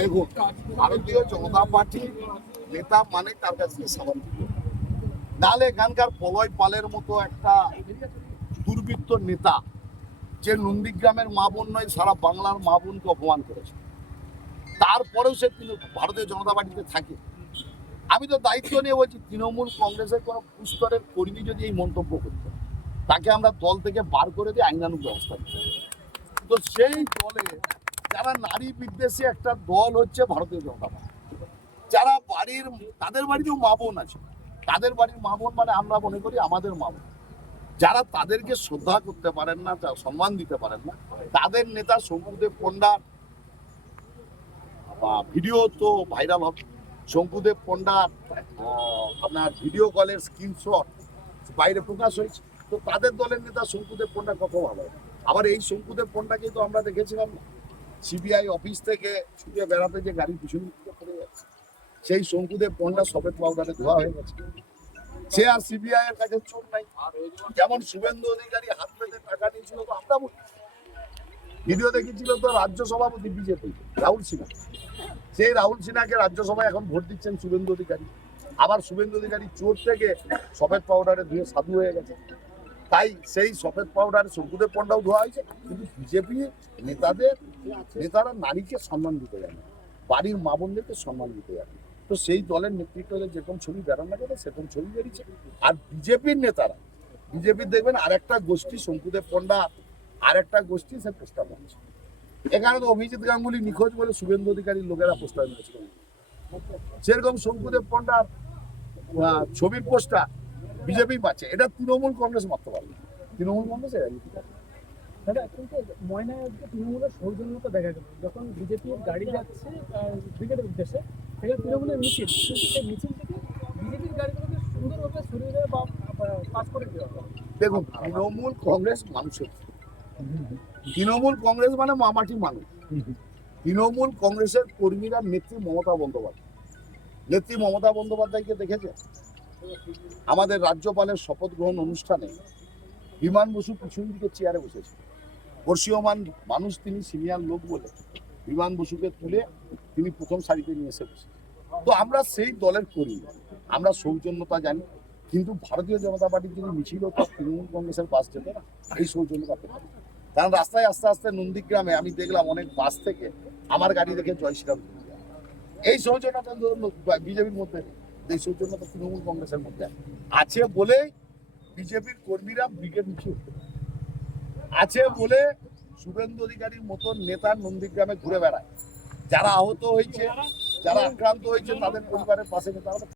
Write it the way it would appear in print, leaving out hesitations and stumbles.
দেখুন, ভারতীয় জনতা পার্টি নেতা মানে তার কাছে স্বাভাবিক, নাহলে এখানকার পলয় পালের মতো একটা দুর্বৃত্ত নেতা যে নন্দীগ্রামের মা বোন নয়, সারা বাংলার মা বোনকে অপমান করেছে, তারপরেও সে ভারতীয় জনতা পার্টিতে থাকে। আমি তো দায়িত্ব নিয়ে বলছি, তৃণমূল কংগ্রেসের কোনো স্তরের কর্মী যদি এই মন্তব্য করতো, তাকে আমরা দল থেকে বার করে দিয়ে আইনানুগ ব্যবস্থা নিতে। তো সেই দলে যারা নারী বিদ্বেষী একটা দল হচ্ছে ভারতীয় জনতা পার্টি, যারা তাদের বাড়িতেও মা বোন আছে, তাদের বাড়ির মা বোন মানে আমরা মনে করি আমাদের মা বোন, যারা তাদেরকে শ্রদ্ধা করতে পারেন না, সম্মান দিতে পারেন না, তাদের নেতা শঙ্কুদেব পণ্ডার ভিডিও তো ভাইরাল হবে। শঙ্কুদেব পণ্ডার আপনার ভিডিও কলের স্ক্রিনশট বাইরে প্রকাশ হয়েছে। তো তাদের দলের নেতা শঙ্কুদেব পণ্ডা কত ভালো। আবার এই শঙ্কুদেব পণ্ডাকে তো আমরা দেখেছিলাম না, সিবিআই অফিস থেকে ছুটে বেড়াতে যে গাড়ি পিছন দিকে পড়ে যাচ্ছে, সেই শঙ্কুদেব পণ্ডা সফেদ পাউডারে ধোয়া হয়ে গেছে। সে আর সিবিআই এর কাছে চোর নাই। যেমন শুভেন্দু অধিকারী হাত পেতে টাকা নিয়েছিল, তো আমরা বলি ভিডিও দেখেছিল তো রাজ্য সভাপতি বিজেপি রাহুল সিনহা, সেই রাহুল সিনহাকে রাজ্যসভায় এখন ভোট দিচ্ছেন শুভেন্দু অধিকারী। আবার শুভেন্দু অধিকারী চোর থেকে সফেদ পাউডারে ধুয়ে সাধু হয়ে গেছে। তাই সেই সফেদ পাউডার শঙ্কুদেব পণ্ডাও ধোয়া হয়েছে। কিন্তু বিজেপি নেতারা নারীকে সম্মান দিতে জানে, বাড়ির মা বোনদেরকে সম্মান দিতে জানে। তো সেই দলের নেতৃত্বে যেরকম ছবি বেড়ানো গেছে সেরকম ছবি বেরিয়েছে। আর বিজেপির নেতারা, বিজেপির দেখবেন আরেকটা গোষ্ঠী শঙ্কুদেব পণ্ডা, আরেকটা গোষ্ঠী সে প্রস্তাব মানছে। এখানে তো অভিজিৎ গাঙ্গুলি নিখোঁজ বলে শুভেন্দু অধিকারীর লোকেরা প্রস্তাব নিয়েছিল, সেরকম শঙ্কুদেব পণ্ডার ছবির পোস্টার বিজেপি পাচ্ছে। এটা তৃণমূল কংগ্রেস মারতে পারবে, তৃণমূল কংগ্রেস দাদা, কিন্তু ময়নাকে তৃণমূলের সৌজন্যতা দেখা গেল যখন বিজেপির গাড়ি যাচ্ছে ব্রিগেডের উদ্দেশ্যে, সেখানে তৃণমূলের মিছিল, কিন্তু সেই মিছিল থেকে বিজেপির গাড়িগুলোকে সুন্দরভাবে সরিয়ে দেওয়া বা পাস করে দেওয়া। দেখুন, তৃণমূল কংগ্রেস মানুষের, তৃণমূল কংগ্রেস মানে মামাটি মানুষ। তৃণমূল কংগ্রেসের কর্মীরা নেত্রী মমতা বন্দ্যোপাধ্যায়কে দেখেছে আমাদের রাজ্যপালের শপথ গ্রহণ অনুষ্ঠানে বিমান বসু পিছন দিকে চেয়ারে বসেছে। বর্ষীয়মান মানুষ, তিনি সিনিয়র লোক বলে বিমান বসুকে তুলে তিনি প্রথম সারিতে নিয়ে এসে বসে। তো আমরা সেই দলের কর্মী, আমরা সৌজন্যতা জানি। কিন্তু ভারতীয় জনতা পার্টির যদি মিছিল হতো, তৃণমূল কংগ্রেসের বাস যেত না, এই সৌজন্যতা পেত। কারণ রাস্তায় আস্তে আস্তে নন্দীগ্রামে আমি দেখলাম অনেক বাস থেকে আমার গাড়ি দেখে জয় শ্রীরাম। এই সৌজন্যতা বিজেপির মধ্যে, এই সৌজন্যতা তৃণমূল কংগ্রেসের মধ্যে আছে বলেই বিজেপির কর্মীরা ব্রিগেড মিছিল আছে বলে শুভেন্দু অধিকারীর মতন নেতা নন্দীগ্রামে ঘুরে বেড়ায়। যারা আহত হয়েছে, যারা আক্রান্ত হয়েছে, তাদের পরিবারের পাশে নেতা